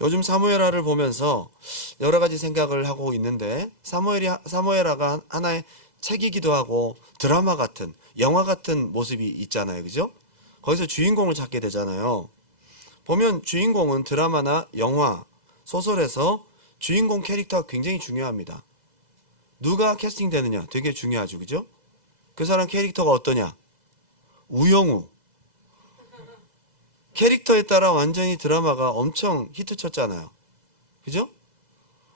요즘 사무엘하를 보면서 여러 가지 생각을 하고 있는데 사무엘하가 하나의 책이기도 하고 드라마 같은 영화 같은 모습이 있잖아요. 그죠? 거기서 주인공을 찾게 되잖아요. 보면 주인공은 드라마나 영화, 소설에서 주인공 캐릭터가 굉장히 중요합니다. 누가 캐스팅되느냐 되게 중요하죠. 그죠? 그 사람 캐릭터가 어떠냐? 우영우. 캐릭터에 따라 완전히 드라마가 엄청 히트쳤잖아요. 그죠?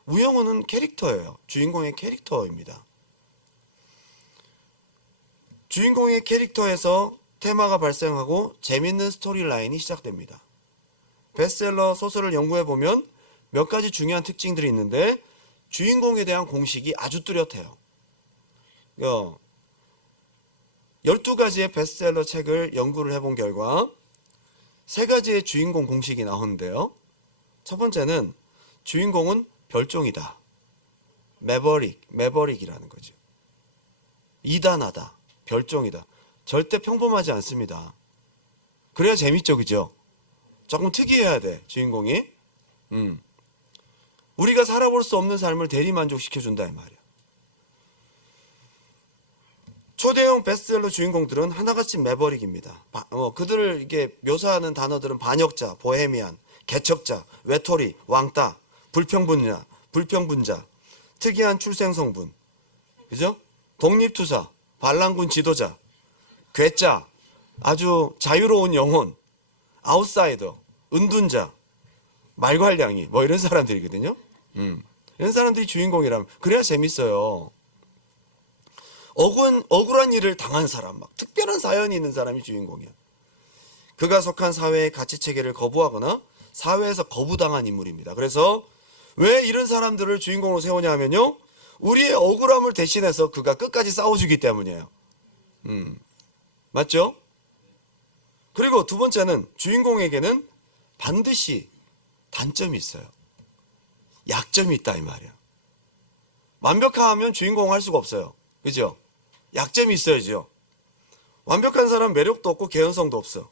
우영우는 캐릭터예요. 주인공의 캐릭터입니다. 주인공의 캐릭터에서 테마가 발생하고 재밌는 스토리라인이 시작됩니다. 베스트셀러 소설을 연구해보면 몇 가지 중요한 특징들이 있는데 주인공에 대한 공식이 아주 뚜렷해요. 12가지의 베스트셀러 책을 연구를 해본 결과 3가지의 주인공 공식이 나오는데요. 첫 번째는 주인공은 별종이다. 매버릭이라는 거죠. 이단하다. 별종이다. 절대 평범하지 않습니다. 그래야 재밌죠. 그죠? 조금 특이해야 돼. 주인공이. 우리가 살아볼 수 없는 삶을 대리만족시켜준다 이 말이야. 초대형 베스트셀러 주인공들은 하나같이 매버릭입니다. 그들을 이렇게 묘사하는 단어들은 반역자, 보헤미안, 개척자, 외톨이, 왕따, 불평분자, 특이한 출생성분, 그죠? 독립투사, 반란군 지도자, 괴짜, 아주 자유로운 영혼, 아웃사이더, 은둔자, 말괄량이 뭐 이런 사람들이거든요. 이런 사람들이 주인공이라면 그래야 재밌어요. 억울한 일을 당한 사람, 막 특별한 사연이 있는 사람이 주인공이야. 그가 속한 사회의 가치체계를 거부하거나 사회에서 거부당한 인물입니다. 그래서 왜 이런 사람들을 주인공으로 세우냐 하면요, 우리의 억울함을 대신해서 그가 끝까지 싸워주기 때문이에요. 맞죠? 그리고 두 번째는 주인공에게는 반드시 단점이 있어요. 약점이 있다 이 말이야. 완벽하면 주인공 할 수가 없어요. 그죠? 약점이 있어야죠. 완벽한 사람 매력도 없고 개연성도 없어.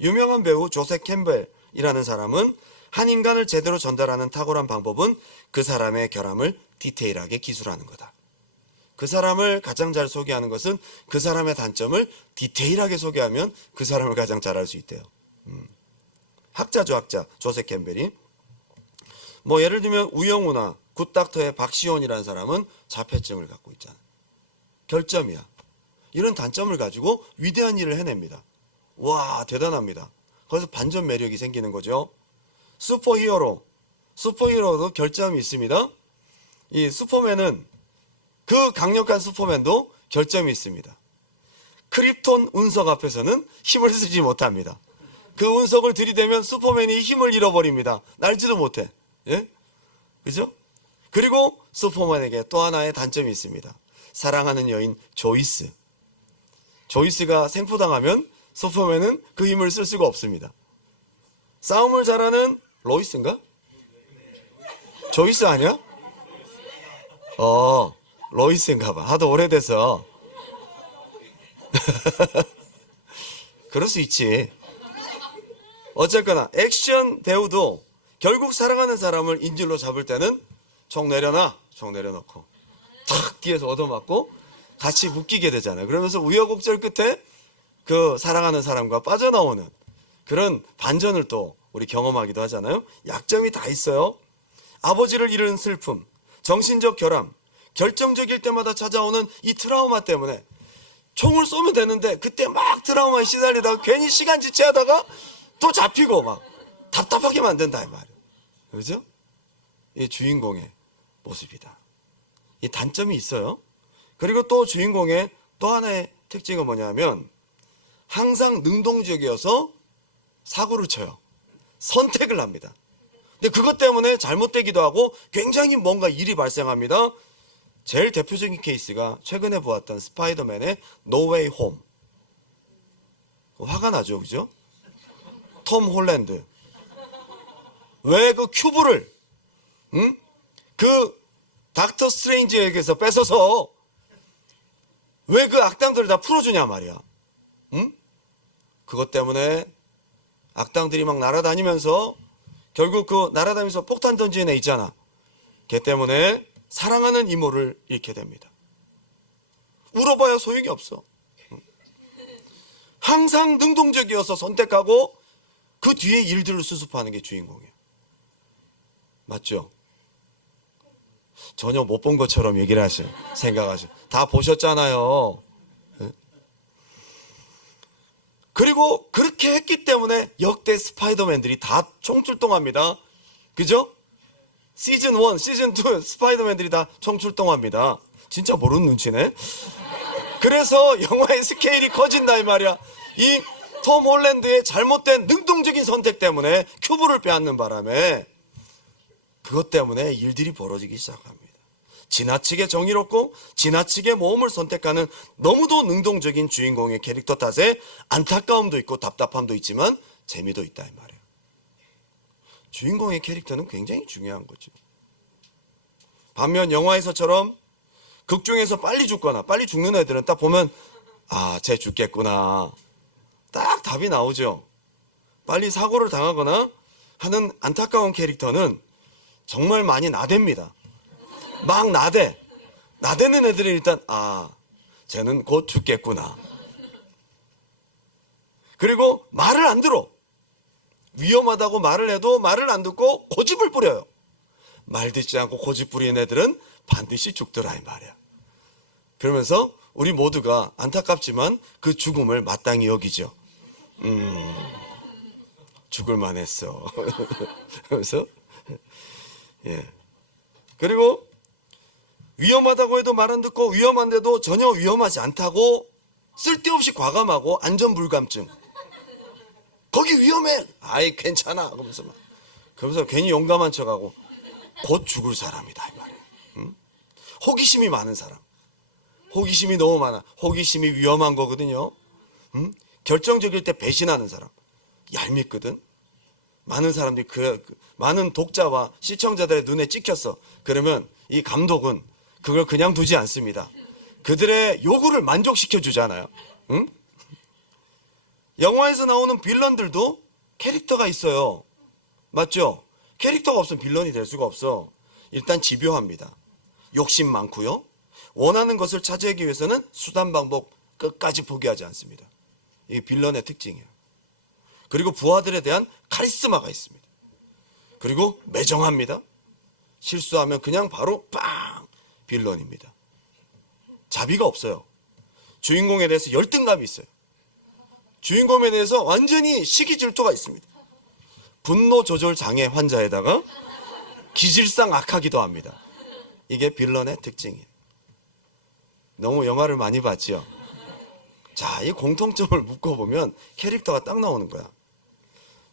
유명한 배우 조셉 캠벨이라는 사람은 한 인간을 제대로 전달하는 탁월한 방법은 그 사람의 결함을 디테일하게 기술하는 거다. 그 사람을 가장 잘 소개하는 것은 그 사람의 단점을 디테일하게 소개하면 그 사람을 가장 잘할 수 있대요. 학자죠, 학자. 조셉 캠벨이. 뭐 예를 들면 우영우나 굿닥터의 박시온이라는 사람은 자폐증을 갖고 있잖아요. 결점이야. 이런 단점을 가지고 위대한 일을 해냅니다. 와, 대단합니다. 거기서 반전 매력이 생기는 거죠. 슈퍼히어로도 결점이 있습니다. 이 슈퍼맨은, 그 강력한 슈퍼맨도 결점이 있습니다. 크립톤 운석 앞에서는 힘을 쓰지 못합니다. 그 운석을 들이대면 슈퍼맨이 힘을 잃어버립니다. 날지도 못해. 예? 그죠? 그리고 슈퍼맨에게 또 하나의 단점이 있습니다. 사랑하는 여인 조이스가 생포당하면 슈퍼맨은 그 힘을 쓸 수가 없습니다. 싸움을 잘하는 로이스인가? 조이스 아니야? 로이스인가 봐. 하도 오래돼서. 그럴 수 있지. 어쨌거나 액션 배우도 결국 사랑하는 사람을 인질로 잡을 때는 총 내려놓고 탁 뒤에서 얻어맞고 같이 묶이게 되잖아요. 그러면서 우여곡절 끝에 그 사랑하는 사람과 빠져나오는 그런 반전을 또 우리 경험하기도 하잖아요. 약점이 다 있어요. 아버지를 잃은 슬픔, 정신적 결함, 결정적일 때마다 찾아오는 이 트라우마 때문에 총을 쏘면 되는데 그때 막 트라우마에 시달리다가 괜히 시간 지체하다가 또 잡히고 막 답답하게 만든다 이 말이에요. 그죠? 이 주인공의 모습이다. 이 단점이 있어요. 그리고 또 주인공의 또 하나의 특징은 뭐냐면 항상 능동적이어서 사고를 쳐요. 선택을 합니다. 근데 그것 때문에 잘못되기도 하고 굉장히 뭔가 일이 발생합니다. 제일 대표적인 케이스가 최근에 보았던 스파이더맨의 노웨이 홈. 화가 나죠, 그죠? 톰 홀랜드. 왜 그 큐브를, 그 닥터 스트레인지에게서 뺏어서 왜 그 악당들을 다 풀어주냐 말이야. 그것 때문에 악당들이 막 날아다니면서 결국 그 날아다니면서 폭탄 던지는 애 있잖아. 걔 때문에 사랑하는 이모를 잃게 됩니다. 울어봐야 소용이 없어. 항상 능동적이어서 선택하고 그 뒤에 일들을 수습하는 게 주인공이에요. 맞죠? 전혀 못 본 것처럼 얘기를 하세요. 생각하세요. 다 보셨잖아요. 그리고 그렇게 했기 때문에 역대 스파이더맨들이 다 총출동합니다. 그죠? 시즌 1, 시즌 2 스파이더맨들이 다 총출동합니다. 진짜 모르는 눈치네. 그래서 영화의 스케일이 커진다 이 말이야. 이 톰 홀랜드의 잘못된 능동적인 선택 때문에 큐브를 빼앗는 바람에 그것 때문에 일들이 벌어지기 시작합니다. 지나치게 정의롭고 지나치게 모험을 선택하는 너무도 능동적인 주인공의 캐릭터 탓에 안타까움도 있고 답답함도 있지만 재미도 있다 이 말이에요. 주인공의 캐릭터는 굉장히 중요한 거죠. 반면 영화에서처럼 극 중에서 빨리 죽거나 빨리 죽는 애들은 딱 보면 아, 쟤 죽겠구나. 딱 답이 나오죠. 빨리 사고를 당하거나 하는 안타까운 캐릭터는 정말 많이 나댑니다. 막 나대는 애들이 일단 아, 쟤는 곧 죽겠구나. 그리고 말을 안 들어. 위험하다고 말을 해도 말을 안 듣고 고집을 부려요. 말 듣지 않고 고집 부리는 애들은 반드시 죽더라 이 말이야. 그러면서 우리 모두가 안타깝지만 그 죽음을 마땅히 여기죠. 죽을 만했어. 그래서 예. 그리고 위험하다고 해도 말 안 듣고 위험한데도 전혀 위험하지 않다고 쓸데없이 과감하고 안전불감증. 거기 위험해. 아이 괜찮아. 그러면서 괜히 용감한 척하고 곧 죽을 사람이다 이 말이에요. 응? 호기심이 많은 사람. 호기심이 너무 많아. 호기심이 위험한 거거든요. 응? 결정적일 때 배신하는 사람. 얄밉거든. 많은 사람들이 많은 독자와 시청자들의 눈에 찍혔어. 그러면 이 감독은 그걸 그냥 두지 않습니다. 그들의 요구를 만족시켜 주잖아요. 응? 영화에서 나오는 빌런들도 캐릭터가 있어요. 맞죠? 캐릭터가 없으면 빌런이 될 수가 없어. 일단 집요합니다. 욕심 많고요. 원하는 것을 차지하기 위해서는 수단 방법 끝까지 포기하지 않습니다. 이게 빌런의 특징이에요. 그리고 부하들에 대한 카리스마가 있습니다. 그리고 매정합니다. 실수하면 그냥 바로 빵! 빌런입니다. 자비가 없어요. 주인공에 대해서 열등감이 있어요. 주인공에 대해서 완전히 시기 질투가 있습니다. 분노 조절 장애 환자에다가 기질상 악하기도 합니다. 이게 빌런의 특징이에요. 너무 영화를 많이 봤지요? 자, 이 공통점을 묶어보면 캐릭터가 딱 나오는 거야.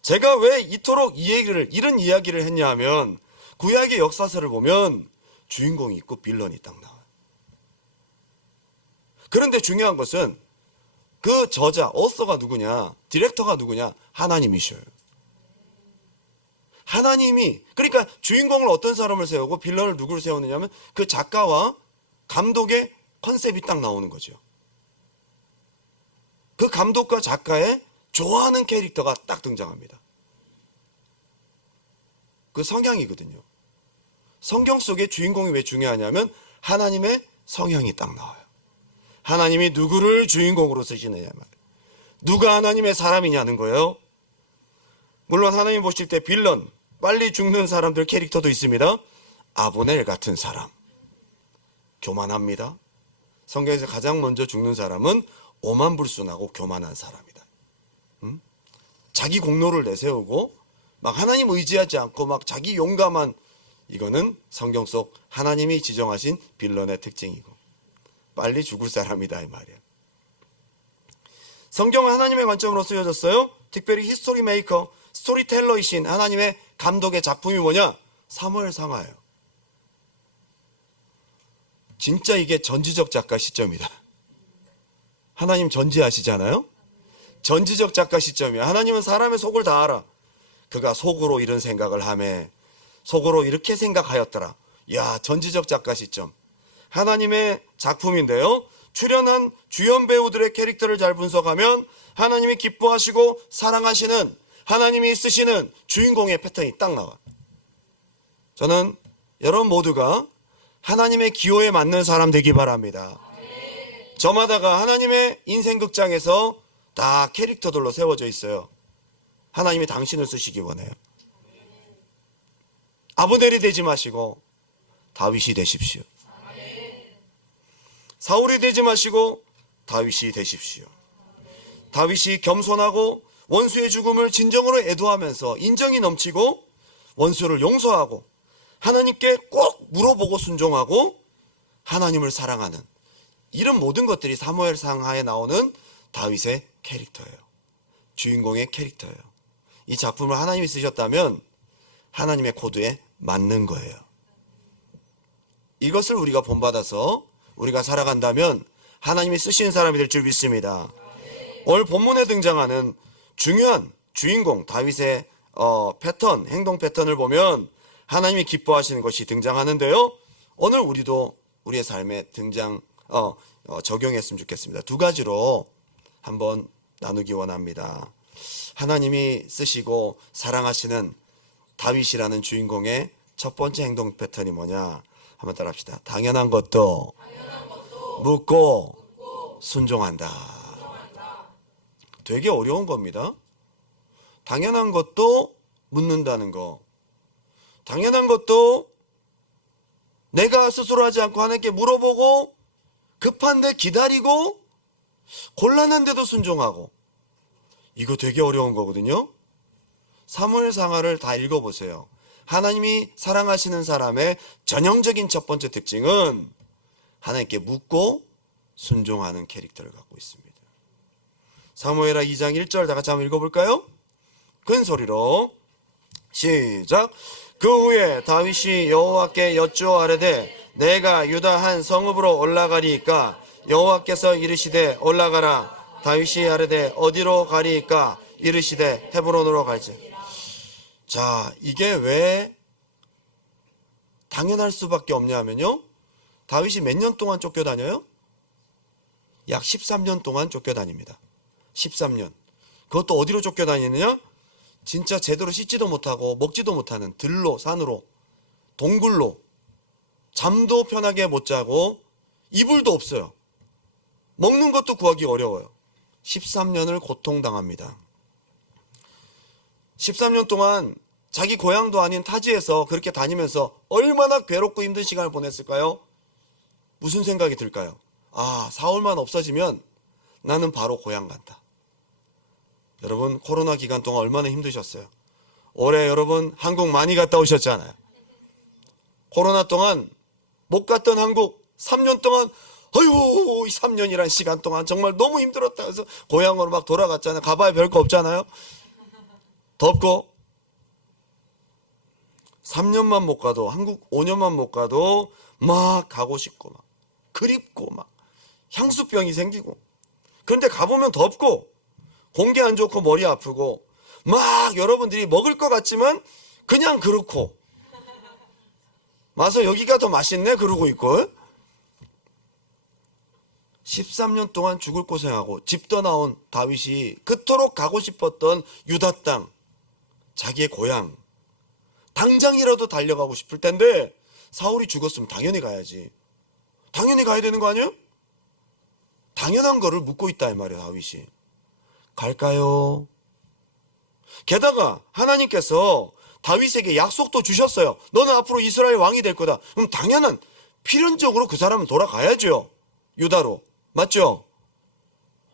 제가 왜 이토록 이런 이야기를 했냐 하면 구약의 역사서를 보면 주인공이 있고 빌런이 딱 나와요. 그런데 중요한 것은 그 저자, 어서가 누구냐, 디렉터가 누구냐, 하나님이셔요. 하나님이, 그러니까 주인공을 어떤 사람을 세우고 빌런을 누구를 세우느냐면 그 작가와 감독의 컨셉이 딱 나오는 거죠. 그 감독과 작가의 좋아하는 캐릭터가 딱 등장합니다. 그 성향이거든요. 성경 속의 주인공이 왜 중요하냐면 하나님의 성향이 딱 나와요. 하나님이 누구를 주인공으로 쓰시느냐 말이에요. 누가 하나님의 사람이냐는 거예요. 물론 하나님 보실 때 빌런, 빨리 죽는 사람들 캐릭터도 있습니다. 아브넬 같은 사람. 교만합니다. 성경에서 가장 먼저 죽는 사람은 오만불순하고 교만한 사람이다. 자기 공로를 내세우고 막 하나님 의지하지 않고 막 자기 용감한, 이거는 성경 속 하나님이 지정하신 빌런의 특징이고 빨리 죽을 사람이다 이 말이야. 성경은 하나님의 관점으로 쓰여졌어요. 특별히 히스토리 메이커, 스토리텔러이신 하나님의 감독의 작품이 뭐냐? 사무엘상하예요. 진짜 이게 전지적 작가 시점이다. 하나님 전지하시잖아요. 전지적 작가 시점이야. 하나님은 사람의 속을 다 알아. 그가 속으로 이런 생각을 하매 속으로 이렇게 생각하였더라. 야, 전지적 작가 시점. 하나님의 작품인데요. 출연한 주연 배우들의 캐릭터를 잘 분석하면 하나님이 기뻐하시고 사랑하시는 하나님이 쓰시는 주인공의 패턴이 딱 나와. 저는 여러분 모두가 하나님의 기호에 맞는 사람 되기 바랍니다. 저마다가 하나님의 인생 극장에서 다 캐릭터들로 세워져 있어요. 하나님이 당신을 쓰시기 원해요. 아브넬이 되지 마시고 다윗이 되십시오. 사울이 되지 마시고 다윗이 되십시오. 다윗이 겸손하고 원수의 죽음을 진정으로 애도하면서 인정이 넘치고 원수를 용서하고 하나님께 꼭 물어보고 순종하고 하나님을 사랑하는 이런 모든 것들이 사무엘상 하에 나오는 다윗의 캐릭터예요. 주인공의 캐릭터예요. 이 작품을 하나님이 쓰셨다면 하나님의 코드에 맞는 거예요. 이것을 우리가 본받아서 우리가 살아간다면 하나님이 쓰시는 사람이 될 줄 믿습니다. 오늘 본문에 등장하는 중요한 주인공 다윗의 패턴, 행동 패턴을 보면 하나님이 기뻐하시는 것이 등장하는데요. 오늘 우리도 우리의 삶에 적용했으면 좋겠습니다. 두 가지로 한번 나누기 원합니다. 하나님이 쓰시고 사랑하시는 다윗이라는 주인공의 첫 번째 행동 패턴이 뭐냐? 한번 따라합시다. 당연한 것도 묻고 순종한다. 되게 어려운 겁니다. 당연한 것도 묻는다는 거. 당연한 것도 내가 스스로 하지 않고 하나님께 물어보고 급한데 기다리고 곤란한데도 순종하고. 이거 되게 어려운 거거든요. 사무엘상하를 다 읽어보세요. 하나님이 사랑하시는 사람의 전형적인 첫 번째 특징은 하나님께 묻고 순종하는 캐릭터를 갖고 있습니다. 사무엘하 2장 1절 다 같이 한번 읽어볼까요? 큰 소리로 시작. 그 후에 다윗이 여호와께 여쭈어 아뢰되 내가 유다 한 성읍으로 올라가리이까? 여호와께서 이르시되 올라가라. 다윗이 아뢰되 어디로 가리이까? 이르시되 헤브론으로 갈지. 자, 이게 왜 당연할 수밖에 없냐면요, 다윗이 몇 년 동안 쫓겨다녀요? 약 13년 동안 쫓겨다닙니다. 13년. 그것도 어디로 쫓겨다니느냐? 진짜 제대로 씻지도 못하고 먹지도 못하는 들로, 산으로, 동굴로, 잠도 편하게 못 자고 이불도 없어요. 먹는 것도 구하기 어려워요. 13년을 고통당합니다. 13년 동안 자기 고향도 아닌 타지에서 그렇게 다니면서 얼마나 괴롭고 힘든 시간을 보냈을까요? 무슨 생각이 들까요? 아, 사울만 없어지면 나는 바로 고향 간다. 여러분, 코로나 기간 동안 얼마나 힘드셨어요? 올해 여러분 한국 많이 갔다 오셨잖아요. 코로나 동안 못 갔던 한국 3년 동안 어휴, 이 3년이란 시간 동안 정말 너무 힘들었다. 그래서 고향으로 막 돌아갔잖아요. 가봐야 별거 없잖아요. 덥고 3년만 못 가도, 한국 5년만 못 가도 막 가고 싶고 막 그립고 막 향수병이 생기고, 그런데 가보면 덥고 공기 안 좋고 머리 아프고 막 여러분들이 먹을 것 같지만 그냥 그렇고 와서 여기가 더 맛있네 그러고 있고, 13년 동안 죽을 고생하고 집 떠나온 다윗이 그토록 가고 싶었던 유다 땅, 자기의 고향, 당장이라도 달려가고 싶을 텐데 사울이 죽었으면 당연히 가야지. 당연히 가야 되는 거 아니에요? 당연한 거를 묻고 있다 이 말이에요. 다윗이 갈까요? 게다가 하나님께서 다윗에게 약속도 주셨어요. 너는 앞으로 이스라엘 왕이 될 거다. 그럼 당연한 필연적으로 그 사람은 돌아가야죠. 유다로. 맞죠?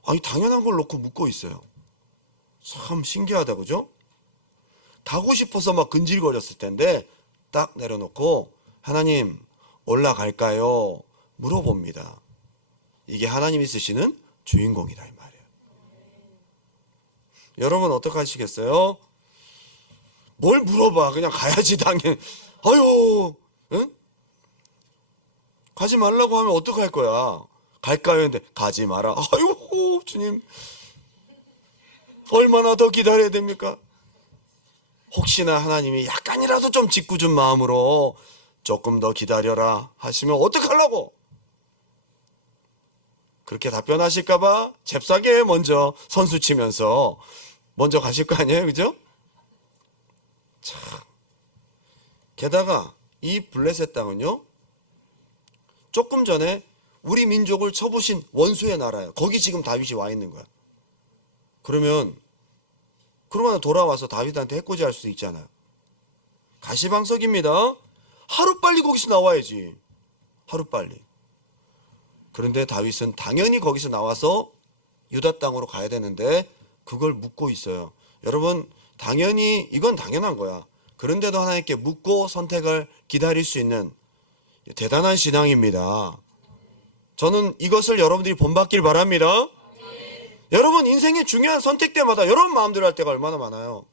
아니, 당연한 걸 놓고 묻고 있어요. 참 신기하다, 그죠? 가고 싶어서 막 근질거렸을 텐데 딱 내려놓고 하나님 올라갈까요? 물어봅니다. 이게 하나님이 쓰시는 주인공이다 이 말이에요. 여러분 어떻게 하시겠어요? 뭘 물어봐. 그냥 가야지 당연히. 아유, 응? 가지 말라고 하면 어떡할 거야? 갈까요? 했는데 가지 마라. 아유, 주님 얼마나 더 기다려야 됩니까? 혹시나 하나님이 약간이라도 좀 짓궂은 마음으로 조금 더 기다려라 하시면 어떡하려고? 그렇게 답변하실까봐 잽싸게 먼저 선수 치면서 먼저 가실 거 아니에요, 그죠? 참. 게다가 이 블레셋 땅은요, 조금 전에 우리 민족을 쳐부신 원수의 나라예요. 거기 지금 다윗이 와 있는 거야. 그러면 돌아와서 다윗한테 해코지할 수 있잖아요. 가시방석입니다. 하루빨리 거기서 나와야지. 하루빨리. 그런데 다윗은 당연히 거기서 나와서 유다 땅으로 가야 되는데 그걸 묻고 있어요. 여러분, 당연히 이건 당연한 거야. 그런데도 하나님께 묻고 선택을 기다릴 수 있는 대단한 신앙입니다. 저는 이것을 여러분들이 본받길 바랍니다. 여러분, 인생의 중요한 선택 때마다 여러분 마음대로 할 때가 얼마나 많아요.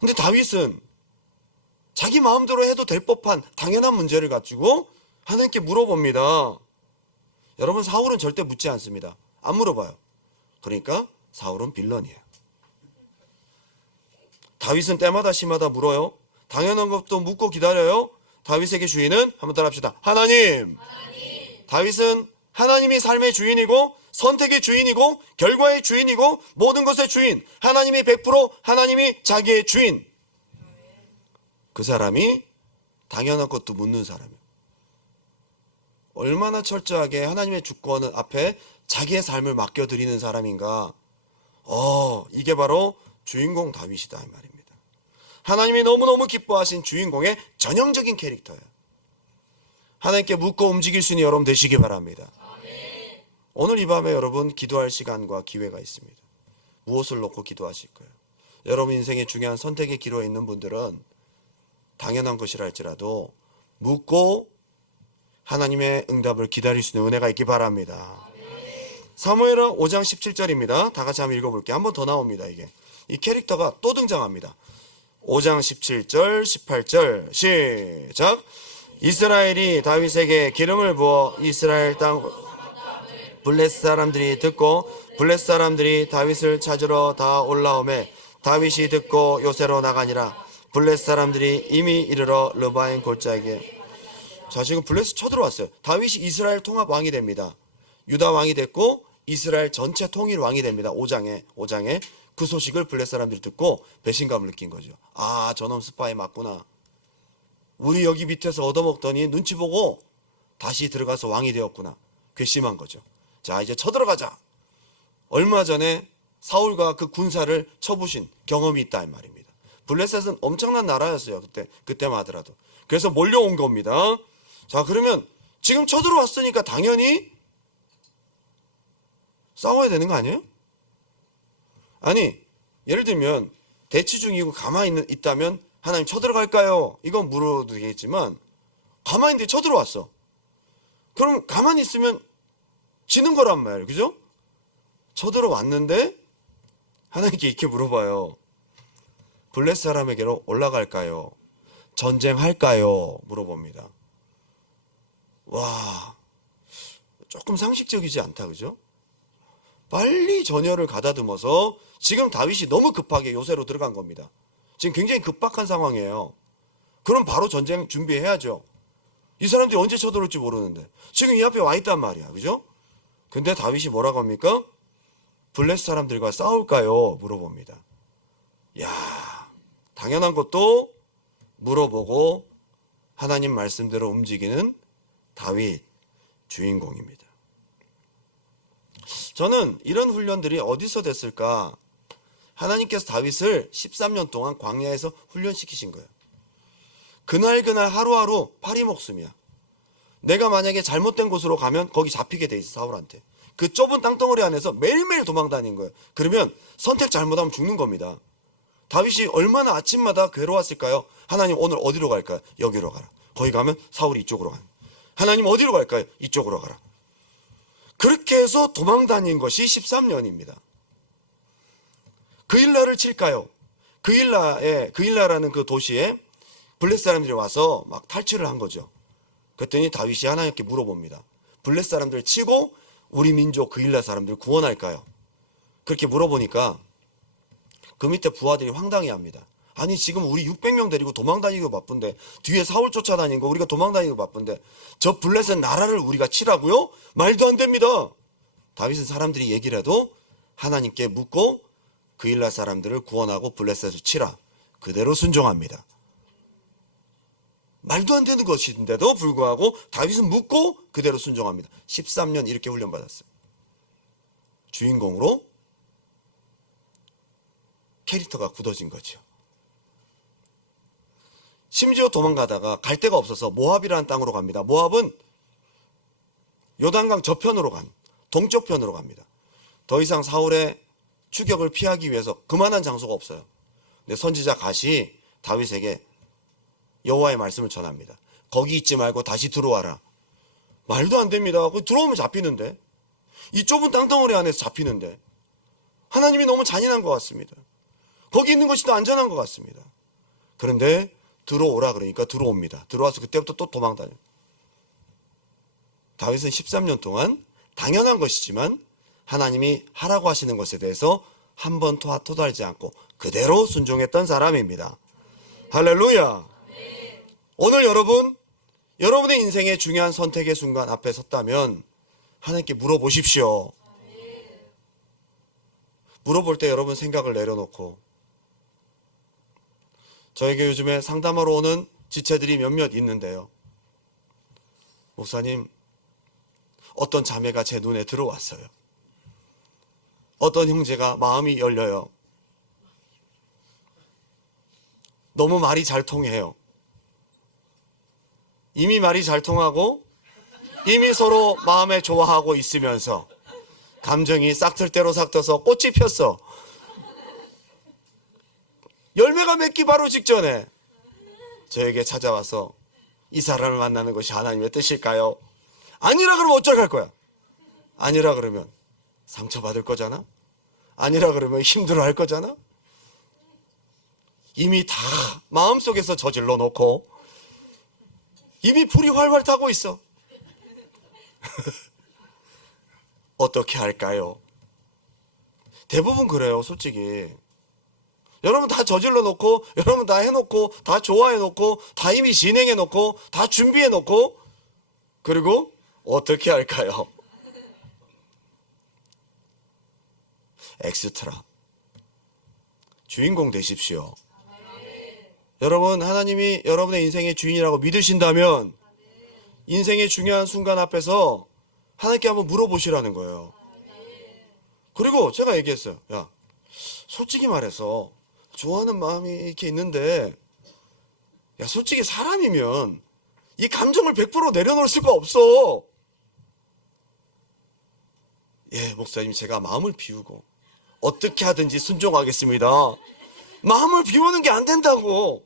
근데 다윗은 자기 마음대로 해도 될 법한 당연한 문제를 가지고 하나님께 물어봅니다. 여러분, 사울은 절대 묻지 않습니다. 안 물어봐요. 그러니까 사울은 빌런이에요. 다윗은 때마다 시마다 물어요. 당연한 것도 묻고 기다려요. 다윗에게 주인은 한번 따라합시다. 하나님. 다윗은 하나님이 삶의 주인이고 선택의 주인이고 결과의 주인이고 모든 것의 주인, 하나님이 100%, 하나님이 자기의 주인. 그 사람이 당연한 것도 묻는 사람이에요. 얼마나 철저하게 하나님의 주권 앞에 자기의 삶을 맡겨드리는 사람인가. 이게 바로 주인공 다윗이다 이 말입니다. 하나님이 너무너무 기뻐하신 주인공의 전형적인 캐릭터예요. 하나님께 묻고 움직일 수 있는 여러분 되시기 바랍니다. 오늘 이 밤에 여러분 기도할 시간과 기회가 있습니다. 무엇을 놓고 기도하실 거예요? 여러분 인생의 중요한 선택의 기로에 있는 분들은 당연한 것이라 할지라도 묻고 하나님의 응답을 기다릴 수 있는 은혜가 있기 바랍니다. 사무엘하 5장 17절입니다. 다 같이 한번 읽어볼게요. 한 번 더 나옵니다. 이 캐릭터가 또 등장합니다. 5장 17절 18절 시작. 이스라엘이 다윗에게 기름을 부어 이스라엘 땅 블레셋 사람들이 듣고 블레셋 사람들이 다윗을 찾으러 다 올라오매 다윗이 듣고 요새로 나가니라. 블레셋 사람들이 이미 이르러 르바임 골짜기에. 자, 지금 블레셋 쳐들어왔어요. 다윗이 이스라엘 통합 왕이 됩니다. 유다 왕이 됐고 이스라엘 전체 통일 왕이 됩니다. 5장에 그 소식을 블레셋 사람들이 듣고 배신감을 느낀 거죠. 아, 저놈 스파이 맞구나. 우리 여기 밑에서 얻어먹더니 눈치 보고 다시 들어가서 왕이 되었구나. 괘씸한 거죠. 자, 이제 쳐들어가자. 얼마 전에 사울과 그 군사를 쳐부신 경험이 있다 이 말입니다. 블레셋은 엄청난 나라였어요. 그때만 하더라도. 그래서 몰려온 겁니다. 자, 그러면 지금 쳐들어왔으니까 당연히 싸워야 되는 거 아니에요? 아니, 예를 들면 대치 중이고 가만히 있다면 하나님 쳐들어갈까요? 이건 물어도 되겠지만 가만히 있는데 쳐들어왔어. 그럼 가만히 있으면 지는 거란 말이에요. 그죠? 쳐들어왔는데 하나님께 이렇게 물어봐요. 블레셋 사람에게로 올라갈까요? 전쟁할까요? 물어봅니다. 와, 조금 상식적이지 않다, 그죠? 빨리 전열을 가다듬어서 지금 다윗이 너무 급하게 요새로 들어간 겁니다. 지금 굉장히 급박한 상황이에요. 그럼 바로 전쟁 준비해야죠. 이 사람들이 언제 쳐들어올지 모르는데 지금 이 앞에 와 있단 말이야, 그죠? 근데 다윗이 뭐라고 합니까? 블레셋 사람들과 싸울까요? 물어봅니다. 야, 당연한 것도 물어보고 하나님 말씀대로 움직이는 다윗 주인공입니다. 저는 이런 훈련들이 어디서 됐을까? 하나님께서 다윗을 13년 동안 광야에서 훈련시키신 거예요. 그날 하루하루 파리 목숨이야. 내가 만약에 잘못된 곳으로 가면 거기 잡히게 돼 있어, 사울한테. 그 좁은 땅덩어리 안에서 매일매일 도망 다닌 거예요. 그러면 선택 잘못하면 죽는 겁니다. 다윗이 얼마나 아침마다 괴로웠을까요? 하나님 오늘 어디로 갈까요? 여기로 가라. 거기 가면 사울이 이쪽으로 가요. 하나님 어디로 갈까요? 이쪽으로 가라. 그렇게 해서 도망 다닌 것이 13년입니다. 그일라를 칠까요? 그일라라는 그 도시에 블레셋 사람들이 와서 막 탈취를 한 거죠. 그랬더니 다윗이 하나님께 물어봅니다. 블레셋 사람들을 치고 우리 민족 그일라 사람들을 구원할까요? 그렇게 물어보니까 그 밑에 부하들이 황당해합니다. 아니, 지금 우리 600명 데리고 도망 다니고 바쁜데, 뒤에 사울 쫓아다니는 거 우리가 도망 다니고 바쁜데 저 블레셋 나라를 우리가 치라고요? 말도 안 됩니다. 다윗은 사람들이 얘기를 해도 하나님께 묻고 그 일날 사람들을 구원하고 블레셋을 치라. 그대로 순종합니다. 말도 안 되는 것인데도 불구하고 다윗은 묻고 그대로 순종합니다. 13년 이렇게 훈련받았어요. 주인공으로 캐릭터가 굳어진 거죠. 심지어 도망가다가 갈 데가 없어서 모압이라는 땅으로 갑니다. 모압은 요단강 저편으로 동쪽 편으로 갑니다. 더 이상 사울의 추격을 피하기 위해서 그만한 장소가 없어요. 근데 선지자 갓이 다윗에게 여호와의 말씀을 전합니다. 거기 있지 말고 다시 들어와라. 말도 안 됩니다. 거기 들어오면 잡히는데, 이 좁은 땅덩어리 안에서 잡히는데 하나님이 너무 잔인한 것 같습니다. 거기 있는 것이 더 안전한 것 같습니다. 그런데 들어오라 그러니까 들어옵니다. 들어와서 그때부터 또 도망다녀요. 다윗은 13년 동안 당연한 것이지만 하나님이 하라고 하시는 것에 대해서 한 번 토달지 않고 그대로 순종했던 사람입니다. 할렐루야. 오늘 여러분의 인생의 중요한 선택의 순간 앞에 섰다면 하나님께 물어보십시오. 물어볼 때 여러분 생각을 내려놓고, 저에게 요즘에 상담하러 오는 지체들이 몇몇 있는데요. 목사님, 어떤 자매가 제 눈에 들어왔어요. 어떤 형제가 마음이 열려요. 너무 말이 잘 통해요. 이미 말이 잘 통하고 이미 서로 마음에 좋아하고 있으면서 감정이 싹틀 대로 싹터서 꽃이 폈어. 열매가 맺기 바로 직전에 저에게 찾아와서 이 사람을 만나는 것이 하나님의 뜻일까요? 아니라 그러면 어쩔 거야? 아니라 그러면 상처받을 거잖아? 아니라 그러면 힘들어할 거잖아? 이미 다 마음속에서 저질러 놓고 이미 불이 활활 타고 있어. 어떻게 할까요? 대부분 그래요, 솔직히. 여러분 다 저질러 놓고, 여러분 다 해놓고, 다 좋아해 놓고, 다 이미 진행해 놓고, 다 준비해 놓고, 그리고 어떻게 할까요? 엑스트라. 주인공 되십시오. 여러분, 하나님이 여러분의 인생의 주인이라고 믿으신다면 인생의 중요한 순간 앞에서 하나님께 한번 물어보시라는 거예요. 그리고 제가 얘기했어요. 야, 솔직히 말해서 좋아하는 마음이 이렇게 있는데, 야, 솔직히 사람이면 이 감정을 100% 내려놓을 수가 없어. 예, 목사님, 제가 마음을 비우고 어떻게 하든지 순종하겠습니다. 마음을 비우는 게 안 된다고.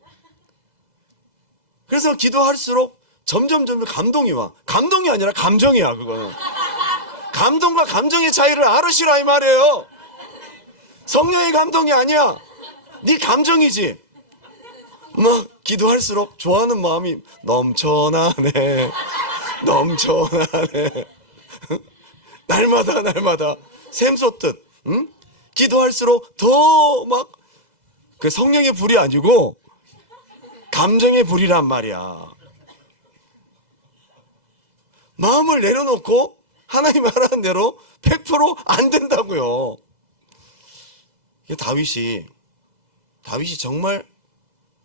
그래서 기도할수록 점점 감동이 와. 감동이 아니라 감정이야, 그거는. 감동과 감정의 차이를 알으시라 이 말이에요. 성령의 감동이 아니야. 네 감정이지. 막 기도할수록 좋아하는 마음이 넘쳐나네. 넘쳐나네. 날마다 샘솟듯. 응? 기도할수록 더 막 그 성령의 불이 아니고 감정의 불이란 말이야. 마음을 내려놓고 하나님 하라는 대로 100% 안 된다고요. 다윗이 정말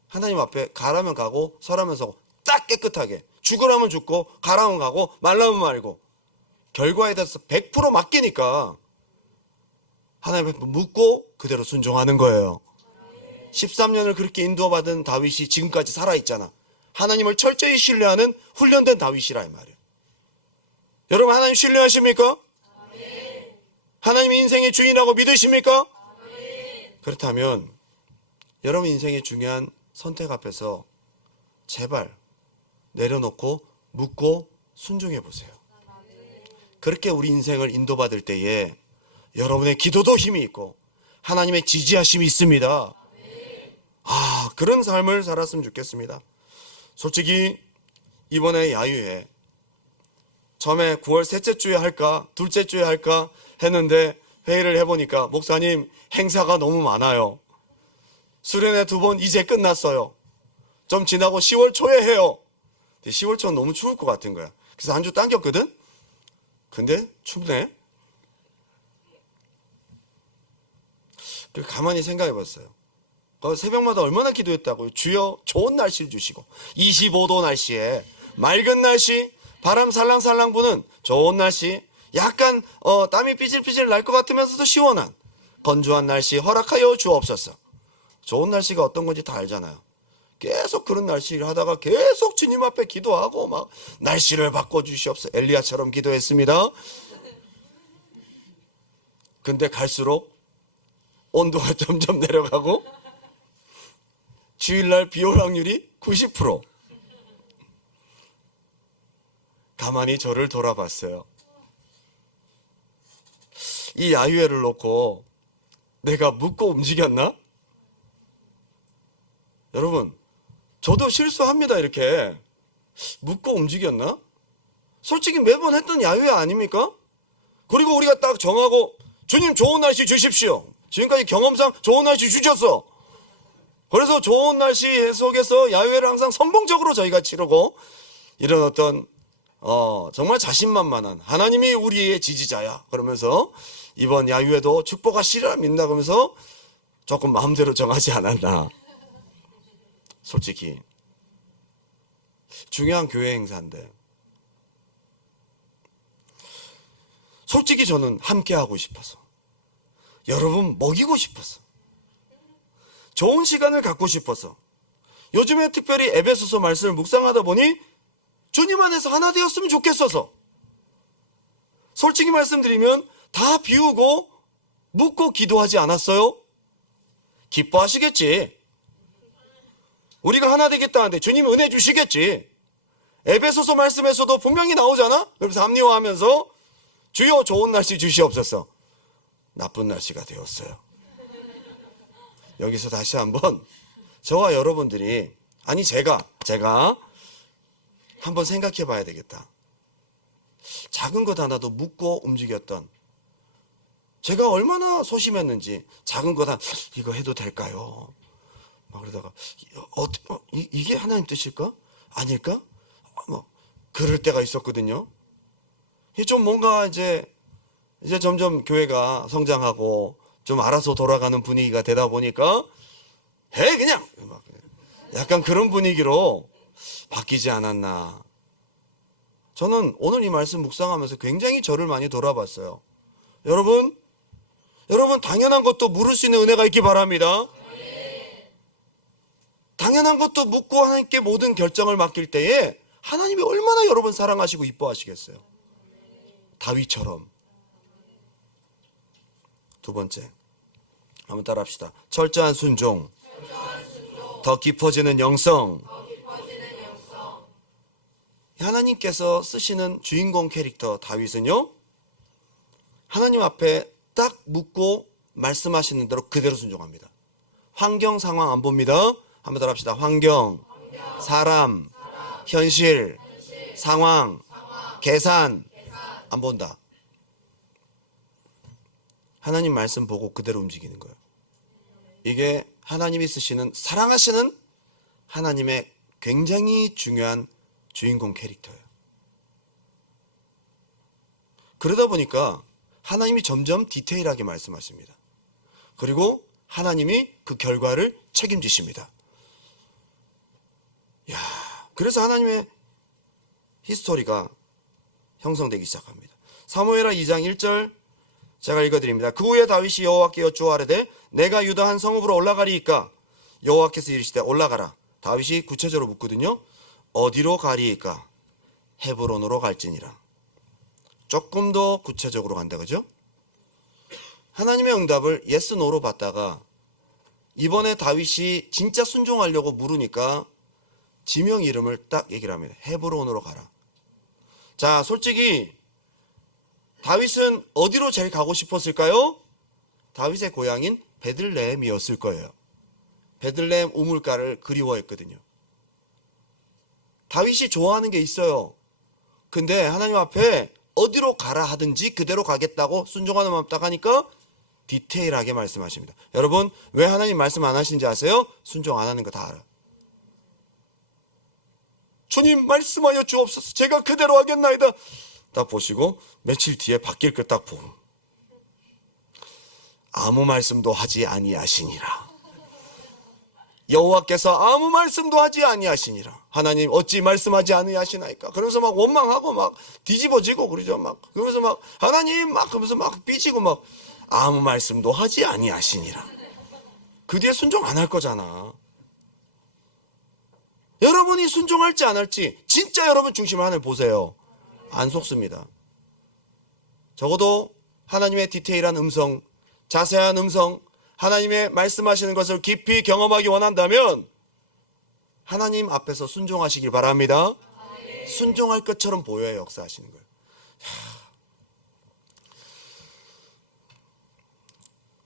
하나님 앞에 가라면 가고 서라면 서고 딱 깨끗하게, 죽으라면 죽고 가라면 가고 말라면 말고 결과에 대해서 100% 맡기니까 하나님 앞에 묻고 그대로 순종하는 거예요. 13년을 그렇게 인도받은 다윗이 지금까지 살아있잖아. 하나님을 철저히 신뢰하는 훈련된 다윗이라 이 말이에요. 여러분, 하나님 신뢰하십니까? 하나님 인생의 주인이라고 믿으십니까? 그렇다면 여러분 인생의 중요한 선택 앞에서 제발 내려놓고 묻고 순종해 보세요. 그렇게 우리 인생을 인도받을 때에 여러분의 기도도 힘이 있고 하나님의 지지하심이 있습니다. 그런 삶을 살았으면 좋겠습니다. 솔직히 이번에 야유회 처음에 9월 셋째 주에 할까 둘째 주에 할까 했는데 회의를 해보니까 목사님 행사가 너무 많아요. 수련회 2번 이제 끝났어요. 좀 지나고 10월 초에 해요. 10월 초는 너무 추울 것 같은 거야. 그래서 한 주 당겼거든. 근데 춥네. 가만히 생각해 봤어요. 새벽마다 얼마나 기도했다고요. 주여 좋은 날씨를 주시고 25도 날씨에 맑은 날씨, 바람 살랑살랑 부는 좋은 날씨, 약간 땀이 삐질삐질 날 것 같으면서도 시원한 건조한 날씨 허락하여 주옵소서. 좋은 날씨가 어떤 건지 다 알잖아요. 계속 그런 날씨를 하다가 계속 주님 앞에 기도하고 막 날씨를 바꿔주시옵소서. 엘리야처럼 기도했습니다. 근데 갈수록 온도가 점점 내려가고 주일날 비올 확률이 90%. 가만히 저를 돌아봤어요. 이 야유회를 놓고 내가 묻고 움직였나? 여러분, 저도 실수합니다. 이렇게 묻고 움직였나? 솔직히 매번 했던 야유회 아닙니까? 그리고 우리가 딱 정하고 주님 좋은 날씨 주십시오. 지금까지 경험상 좋은 날씨 주셨어. 그래서 좋은 날씨 속에서 야유회를 항상 성공적으로 저희가 치르고 이런 어떤 정말 자신만만한 하나님이 우리의 지지자야 그러면서 이번 야유회도 축복하시리라 믿는다 그러면서 조금 마음대로 정하지 않았나. 솔직히 중요한 교회 행사인데 솔직히 저는 함께하고 싶어서 여러분 먹이고 싶어서 좋은 시간을 갖고 싶어서 요즘에 특별히 에베소서 말씀을 묵상하다 보니 주님 안에서 하나 되었으면 좋겠어서 솔직히 말씀드리면 다 비우고 묻고 기도하지 않았어요? 기뻐하시겠지. 우리가 하나 되겠다는데 주님 은혜 주시겠지. 에베소서 말씀에서도 분명히 나오잖아. 그래서 합리화하면서 주여 좋은 날씨 주시옵소서. 나쁜 날씨가 되었어요. 여기서 다시 한번 저와 여러분들이 아니 제가 한번 생각해 봐야 되겠다. 작은 것 하나도 묻고 움직였던 제가 얼마나 소심했는지 작은 것 하나 이거 해도 될까요? 막 그러다가 이게 하나님 뜻일까? 아닐까? 뭐 그럴 때가 있었거든요. 좀 뭔가 이제 점점 교회가 성장하고 좀 알아서 돌아가는 분위기가 되다 보니까 해 그냥 약간 그런 분위기로 바뀌지 않았나. 저는 오늘 이 말씀 묵상하면서 굉장히 저를 많이 돌아봤어요. 여러분 당연한 것도 물을 수 있는 은혜가 있기 바랍니다. 당연한 것도 묻고 하나님께 모든 결정을 맡길 때에 하나님이 얼마나 여러분 사랑하시고 이뻐하시겠어요. 다윗처럼. 두 번째 한번 따라합시다. 철저한 순종, 더 깊어지는 영성. 하나님께서 쓰시는 주인공 캐릭터 다윗은요 하나님 앞에 딱 묻고 말씀하시는 대로 그대로 순종합니다. 환경 상황 안 봅니다. 한번 따라합시다. 환경, 사람, 현실, 상황, 계산 안 본다. 하나님 말씀 보고 그대로 움직이는 거예요. 이게 하나님이 쓰시는 사랑하시는 하나님의 굉장히 중요한 주인공 캐릭터예요. 그러다 보니까 하나님이 점점 디테일하게 말씀하십니다. 그리고 하나님이 그 결과를 책임지십니다. 그래서 하나님의 히스토리가 형성되기 시작합니다. 사무엘하 2장 1절 제가 읽어드립니다. 그 후에 다윗이 여호와께 여쭈어하되 내가 유다 한 성읍으로 올라가리이까? 여호와께서 이르시되 올라가라. 다윗이 구체적으로 묻거든요. 어디로 가리이까? 헤브론으로 갈지니라. 조금 더 구체적으로 간다 그죠? 하나님의 응답을 예스 노로 받다가 이번에 다윗이 진짜 순종하려고 물으니까 지명 이름을 딱 얘기를 합니다. 헤브론으로 가라. 자, 솔직히 다윗은 어디로 제일 가고 싶었을까요? 다윗의 고향인 베들레헴이었을 거예요. 베들레헴 우물가를 그리워했거든요. 다윗이 좋아하는 게 있어요. 근데 하나님 앞에 어디로 가라 하든지 그대로 가겠다고 순종하는 마음 딱 하니까 디테일하게 말씀하십니다. 여러분 왜 하나님 말씀 안 하시는지 아세요? 순종 안 하는 거 다 알아. 주님 말씀하여 주옵소서. 제가 그대로 하겠나이다. 딱 보시고 며칠 뒤에 바뀔 거 딱 보고 아무 말씀도 하지 아니하시니라. 여호와께서 아무 말씀도 하지 아니하시니라. 하나님 어찌 말씀하지 아니하시나이까. 그러면서 막 원망하고 막 뒤집어지고 그러죠. 막 그러면서 막 하나님 막 그러면서 막 삐지고 막 아무 말씀도 하지 아니하시니라. 그 뒤에 순종 안 할 거잖아. 여러분이 순종할지 안 할지 진짜 여러분 중심을 하늘 보세요. 안 속습니다. 적어도 하나님의 디테일한 음성, 자세한 음성, 하나님의 말씀하시는 것을 깊이 경험하기 원한다면 하나님 앞에서 순종하시길 바랍니다. 순종할 것처럼 보여야 역사하시는 거예요.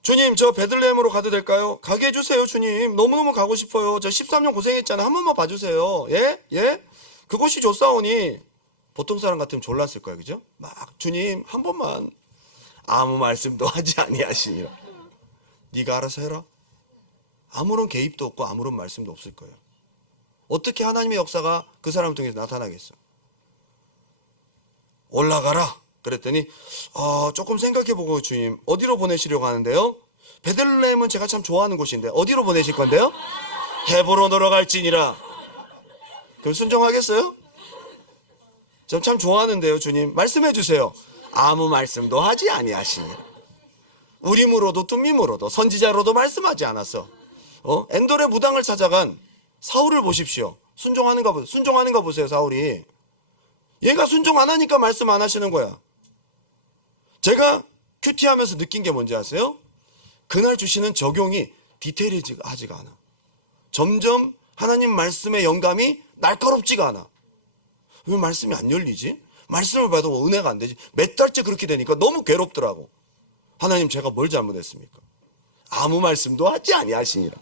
주님, 저 베들레헴으로 가도 될까요? 가게 해주세요, 주님. 너무너무 가고 싶어요. 저 13년 고생했잖아요. 한 번만 봐주세요. 예? 예? 그곳이 좋사오니. 보통 사람 같으면 졸랐을 거예요. 그죠? 막 주님 한 번만. 아무 말씀도 하지 아니하시니라. 네가 알아서 해라. 아무런 개입도 없고 아무런 말씀도 없을 거예요. 어떻게 하나님의 역사가 그 사람 통해서 나타나겠어? 올라가라. 그랬더니 조금 생각해보고 주님 어디로 보내시려고 하는데요? 베들레헴은 제가 참 좋아하는 곳인데 어디로 보내실 건데요? 헤브론으로 갈지니라. 그럼 순종하겠어요? 전 참 좋아하는데요. 주님 말씀해 주세요. 아무 말씀도 하지 아니하시니라. 우림으로도 tum밈으로도 선지자로도 말씀하지 않았어. 엔돌의 무당을 찾아간 사울을 보십시오. 순종하는가 보세요. 사울이. 얘가 순종 안 하니까 말씀 안 하시는 거야. 제가 큐티하면서 느낀 게 뭔지 아세요? 그날 주시는 적용이 디테일하지가 않아. 점점 하나님 말씀의 영감이 날카롭지가 않아. 왜 말씀이 안 열리지? 말씀을 봐도 은혜가 안 되지. 몇 달째 그렇게 되니까 너무 괴롭더라고. 하나님 제가 뭘 잘못했습니까? 아무 말씀도 하지 아니하시니라.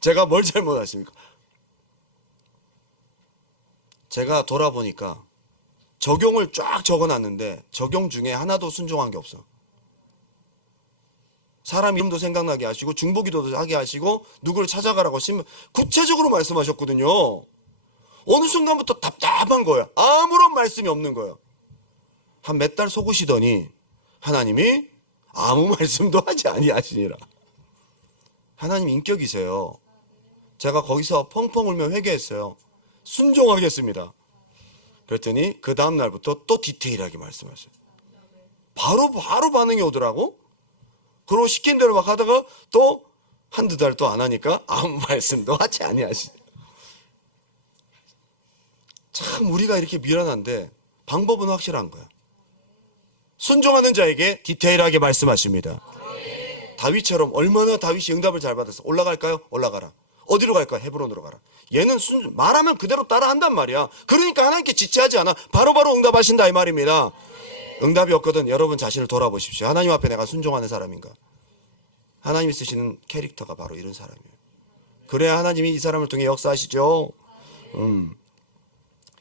제가 뭘 잘못했습니까? 제가 돌아보니까 적용을 쫙 적어놨는데 적용 중에 하나도 순종한 게 없어. 사람 이름도 생각나게 하시고 중보기도도 하게 하시고 누구를 찾아가라고 하시면 구체적으로 말씀하셨거든요. 어느 순간부터 답답한 거야. 아무런 말씀이 없는 거야. 한 몇 달 속으시더니 하나님이 아무 말씀도 하지 아니하시니라. 하나님 인격이세요. 제가 거기서 펑펑 울며 회개했어요. 순종하겠습니다. 그랬더니 그 다음 날부터 또 디테일하게 말씀하셨어요. 바로 반응이 오더라고. 그러고 시킨 대로 막 하다가 또 한두 달 또 안 하니까 아무 말씀도 하지 아니하시니라. 참 우리가 이렇게 미련한데 방법은 확실한 거야. 순종하는 자에게 디테일하게 말씀하십니다. 다윗처럼 얼마나 다윗이 응답을 잘 받았어. 올라갈까요? 올라가라. 어디로 갈까? 헤브론으로 가라. 얘는 말하면 그대로 따라한단 말이야. 그러니까 하나님께 지체하지 않아. 바로바로 응답하신다 이 말입니다. 응답이 없거든 여러분 자신을 돌아보십시오. 하나님 앞에 내가 순종하는 사람인가? 하나님이 쓰시는 캐릭터가 바로 이런 사람이에요. 그래야 하나님이 이 사람을 통해 역사하시죠.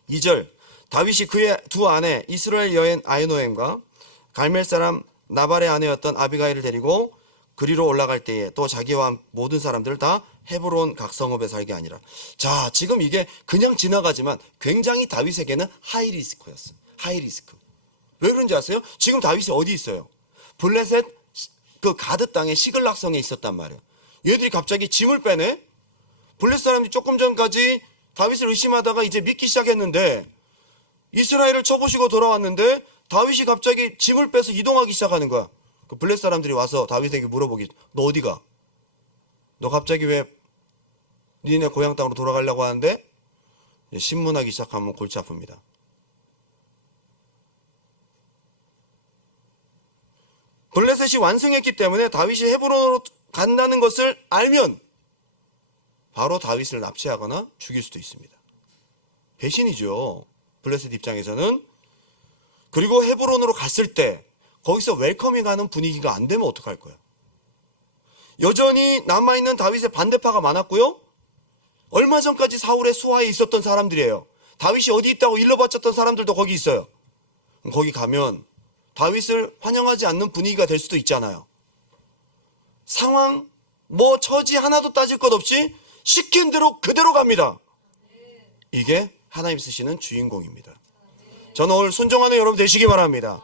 2절 다윗이 그의 두 아내 이스라엘 여인 아히노엠과 갈멜 사람 나발의 아내였던 아비가일을 데리고 그리로 올라갈 때에 또 자기와 모든 사람들을 다 헤브론 각성읍에 살게 아니라. 자, 지금 이게 그냥 지나가지만 굉장히 다윗에게는 하이리스크였어. 하이리스크. 왜 그런지 아세요? 지금 다윗이 어디 있어요? 블레셋 그 가드 땅에 시글락성에 있었단 말이에요. 얘들이 갑자기 짐을 빼네? 블레셋 사람들이 조금 전까지 다윗을 의심하다가 이제 믿기 시작했는데 이스라엘을 쳐부시고 돌아왔는데 다윗이 갑자기 짐을 빼서 이동하기 시작하는 거야. 그 블레셋 사람들이 와서 다윗에게 물어보기, 너 어디 가? 너 갑자기 왜 니네 고향 땅으로 돌아가려고 하는데? 신문하기 시작하면 골치 아픕니다. 블레셋이 완승했기 때문에 다윗이 헤브론으로 간다는 것을 알면 바로 다윗을 납치하거나 죽일 수도 있습니다. 배신이죠. 블레셋 입장에서는. 그리고 헤브론으로 갔을 때 거기서 웰커밍하는 분위기가 안 되면 어떡할 거야? 여전히 남아있는 다윗의 반대파가 많았고요. 얼마 전까지 사울의 수하에 있었던 사람들이에요. 다윗이 어디 있다고 일러바쳤던 사람들도 거기 있어요. 거기 가면 다윗을 환영하지 않는 분위기가 될 수도 있잖아요. 상황, 처지 하나도 따질 것 없이 시킨 대로 그대로 갑니다. 이게 하나님 쓰시는 주인공입니다. 저는 오늘 순종하는 여러분 되시기 바랍니다.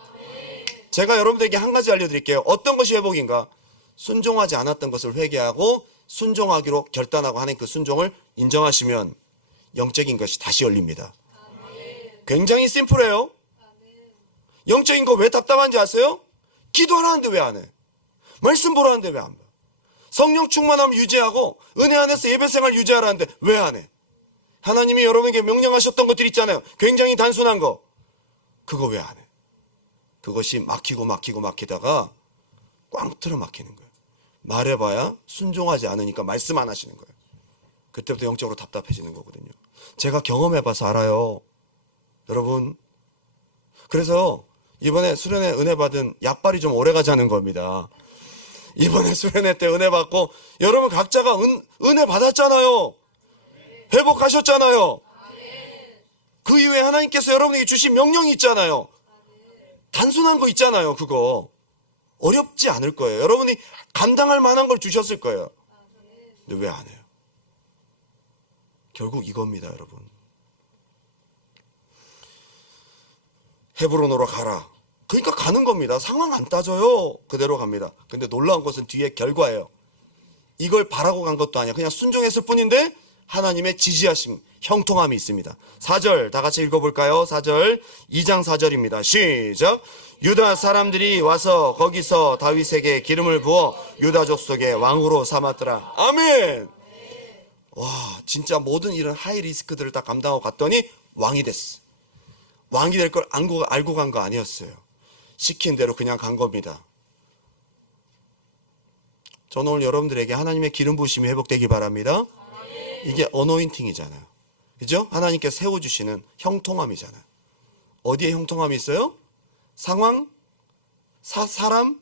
제가 여러분들에게 한 가지 알려드릴게요. 어떤 것이 회복인가? 순종하지 않았던 것을 회개하고 순종하기로 결단하고 하는 그 순종을 인정하시면 영적인 것이 다시 열립니다. 굉장히 심플해요. 영적인 거 왜 답답한지 아세요? 기도하라는데 왜 안 해? 말씀 보라는데 왜 안 봐? 성령 충만함 유지하고 은혜 안에서 예배생활 유지하라는데 왜 안 해? 하나님이 여러분에게 명령하셨던 것들 있잖아요. 굉장히 단순한 거. 그거 왜 안 해? 그것이 막히다가 꽝 틀어 막히는 거예요. 말해봐야 순종하지 않으니까 말씀 안 하시는 거예요. 그때부터 영적으로 답답해지는 거거든요. 제가 경험해봐서 알아요. 여러분. 그래서 이번에 수련회 은혜 받은 약발이 좀 오래 가자는 겁니다. 이번에 수련회 때 은혜 받고 여러분 각자가 은혜 받았잖아요. 회복하셨잖아요. 그 이후에 하나님께서 여러분에게 주신 명령이 있잖아요. 단순한 거 있잖아요. 그거 어렵지 않을 거예요. 여러분이 감당할 만한 걸 주셨을 거예요. 근데 왜 안 해요? 결국 이겁니다, 여러분. 헤브론으로 가라. 그러니까 가는 겁니다. 상황 안 따져요. 그대로 갑니다. 근데 놀라운 것은 뒤에 결과예요. 이걸 바라고 간 것도 아니야. 그냥 순종했을 뿐인데 하나님의 지지하심, 형통함이 있습니다. 4절 다 같이 읽어볼까요? 4절 2장 4절입니다. 시작. 유다 사람들이 와서 거기서 다윗에게 기름을 부어 유다 족속의 왕으로 삼았더라. 아멘. 와, 진짜 모든 이런 하이 리스크들을 다 감당하고 갔더니 왕이 됐어. 왕이 될 걸 알고 간 거 아니었어요. 시킨 대로 그냥 간 겁니다. 저는 오늘 여러분들에게 하나님의 기름 부으심이 회복되기 바랍니다. 이게 어노인팅이잖아요. 그죠? 하나님께서 세워주시는 형통함이잖아요. 어디에 형통함이 있어요? 상황, 사람,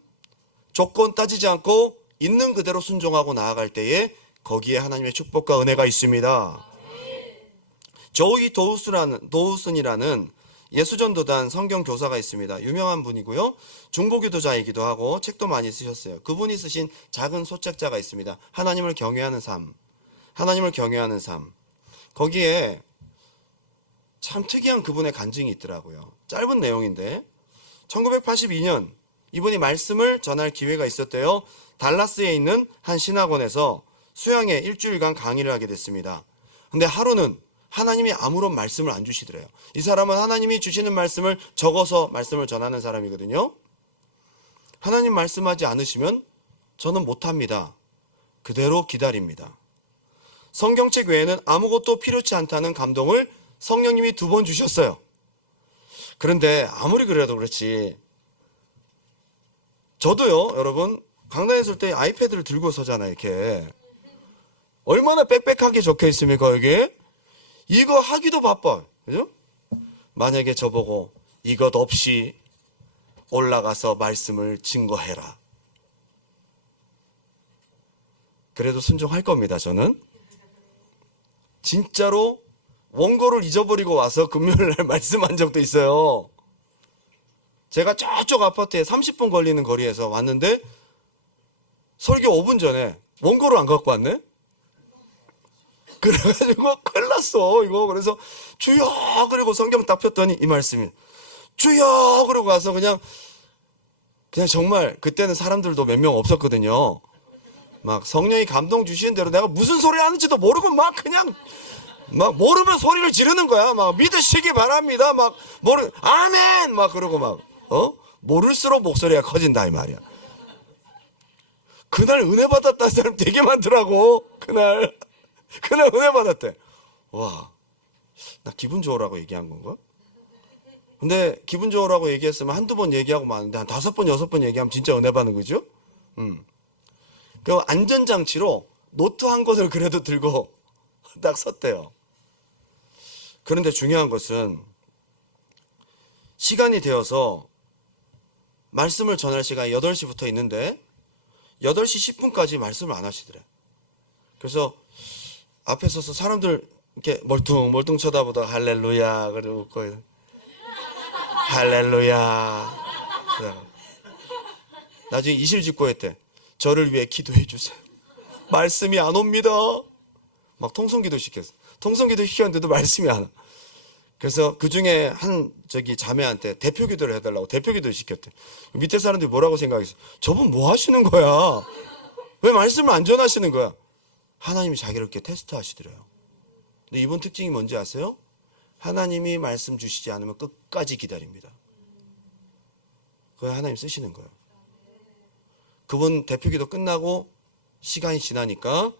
조건 따지지 않고 있는 그대로 순종하고 나아갈 때에 거기에 하나님의 축복과 은혜가 있습니다. 조이 도우슨이라는 예수전도단 성경 교사가 있습니다. 유명한 분이고요. 중보기도자이기도 하고 책도 많이 쓰셨어요. 그분이 쓰신 작은 소책자가 있습니다. 하나님을 경외하는 삶. 하나님을 경외하는 삶. 거기에 참 특이한 그분의 간증이 있더라고요. 짧은 내용인데 1982년 이분이 말씀을 전할 기회가 있었대요. 달라스에 있는 한 신학원에서 수양회 일주일간 강의를 하게 됐습니다. 근데 하루는 하나님이 아무런 말씀을 안 주시더래요. 이 사람은 하나님이 주시는 말씀을 적어서 말씀을 전하는 사람이거든요. 하나님 말씀하지 않으시면 저는 못합니다. 그대로 기다립니다. 성경책 외에는 아무것도 필요치 않다는 감동을 성령님이 2번 주셨어요. 그런데 아무리 그래도 그렇지 저도요, 여러분 강단에 있을 때 아이패드를 들고 서잖아요. 이렇게 얼마나 빽빽하게 적혀 있습니까? 여기 이거 하기도 바빠. 그죠? 만약에 저보고 이것 없이 올라가서 말씀을 증거해라. 그래도 순종할 겁니다. 저는 진짜로 원고를 잊어버리고 와서 금요일날 말씀한 적도 있어요. 제가 저쪽 아파트에 30분 걸리는 거리에서 왔는데 설교 5분 전에 원고를 안 갖고 왔네? 그래가지고 큰일 났어 이거. 그래서 주여 그리고 성경 딱 폈더니 이 말씀이 주여 그러고 가서 그냥 정말 그때는 사람들도 몇 명 없었거든요. 막 성령이 감동 주시는 대로 내가 무슨 소리 하는지도 모르고 막 그냥 막 모르면 소리를 지르는 거야. 막 믿으시기 바랍니다. 막 아멘 막 그러고 막 모를수록 목소리가 커진다 이 말이야. 그날 은혜 받았다는 사람 되게 많더라고. 그날 은혜 받았대. 와, 나 기분 좋으라고 얘기한 건가? 근데 기분 좋으라고 얘기했으면 한두 번 얘기하고 마는데 한 5번, 6번 얘기하면 진짜 은혜 받는 거죠? 그 안전장치로 노트 한 권을 그래도 들고 딱 섰대요. 그런데 중요한 것은 시간이 되어서 말씀을 전할 시간이 8시부터 있는데 8시 10분까지 말씀을 안 하시더래. 그래서 앞에 서서 사람들 이렇게 멀뚱 쳐다보다가 할렐루야 그러고 웃고 할렐루야. 나중에 이실직고 했대. 저를 위해 기도해 주세요. 말씀이 안 옵니다. 막 통성기도 시켰어. 통성기도 시켰는데도 말씀이 안 와. 그래서 그 중에 한 자매한테 대표 기도를 해달라고 대표 기도를 시켰대. 밑에 사람들이 뭐라고 생각했어? 저분 뭐 하시는 거야? 왜 말씀을 안 전하시는 거야? 하나님이 자기를 이렇게 테스트 하시더래요. 근데 이분 특징이 뭔지 아세요? 하나님이 말씀 주시지 않으면 끝까지 기다립니다. 그걸 하나님 쓰시는 거예요. 그분 대표 기도 끝나고 시간이 지나니까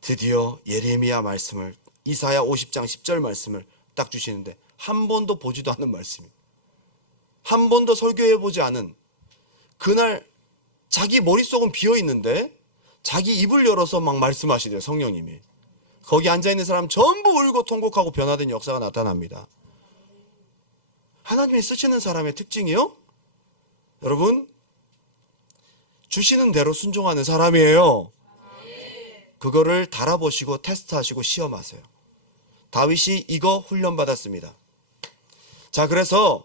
드디어 예레미야 말씀을, 이사야 50장 10절 말씀을 딱 주시는데 한 번도 보지도 않은 말씀이에요. 한 번도 설교해보지 않은, 그날 자기 머릿속은 비어있는데 자기 입을 열어서 막 말씀하시대요. 성령님이. 거기 앉아있는 사람 전부 울고 통곡하고 변화된 역사가 나타납니다. 하나님이 쓰시는 사람의 특징이요, 여러분, 주시는 대로 순종하는 사람이에요. 그거를 달아보시고 테스트하시고 시험하세요. 다윗이 이거 훈련받았습니다. 자, 그래서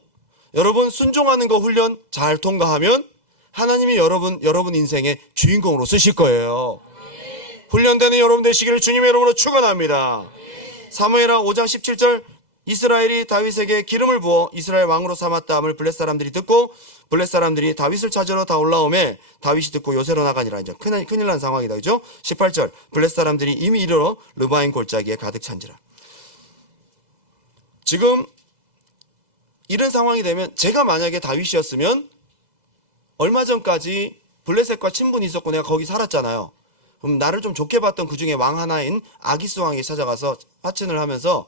여러분 순종하는 거 훈련 잘 통과하면 하나님이 여러분 인생의 주인공으로 쓰실 거예요. 훈련되는 여러분 되시기를 주님의 이름으로 축원합니다. 사무엘하 5장 17절, 이스라엘이 다윗에게 기름을 부어 이스라엘 왕으로 삼았다함을 블렛 사람들이 듣고 블렛 사람들이 다윗을 찾으러 다 올라오매 다윗이 듣고 요새로 나가니라. 이제 큰일 난 상황이다. 그죠? 18절, 블렛 사람들이 이미 이르러 르바임 골짜기에 가득 찬지라. 지금 이런 상황이 되면, 제가 만약에 다윗이었으면 얼마 전까지 블레셋과 친분이 있었고 내가 거기 살았잖아요. 그럼 나를 좀 좋게 봤던 그 중에 왕 하나인 아기스 왕에게 찾아가서 화친을 하면서,